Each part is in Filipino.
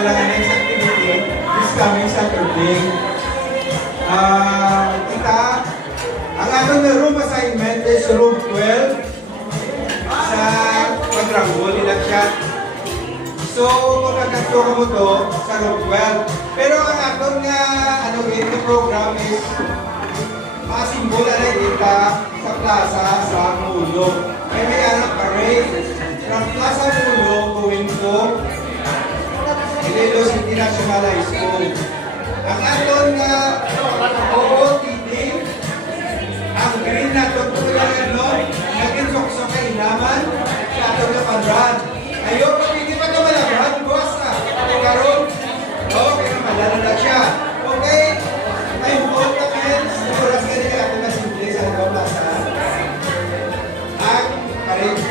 wala nga next activity this coming Saturday. Kita, ang atong na room assignment is room 12 sa quadrangle nila siya. So, magkakatuwa mo to sa room 12. Pero ang atong nga, ito program is masimbola na kita sa plaza sa Mulo. May anak parade from Plaza Mulo going to Iloilo City National High School. Ang aton nga OOTD, ang green na ito naging sok-sok ka inaman sa aton na pandan. Ayaw, pag hindi pa ito malabhan, buwas na. Karoon, kaya malala na siya. Okay, time vote na men, oras ka nila ako na simple sa ibang plaza. Ang parade.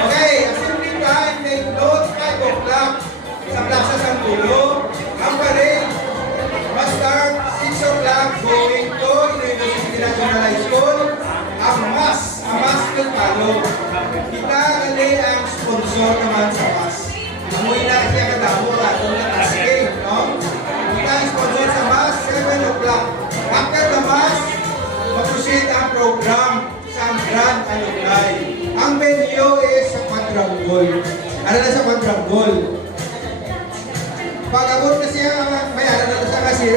Okay, assembly time, take note, 5 o'clock sa Plaza San Julio. Ang parade must start 6 o'clock going to Iloilo City National High School. Ang mas nagpalo. Kita gali ang sponsor naman sa mas. Amoy na siya kadamo ka, itong natasking, no? Kita ang sponsor sa mas, 7 o'clock. After the mas, mag-proceed ang program sa Grand Alumni. Ang venue is sa Quadrangle. Ano na sa Quadrangle? Pag-abot na siya, may ano na siya kasi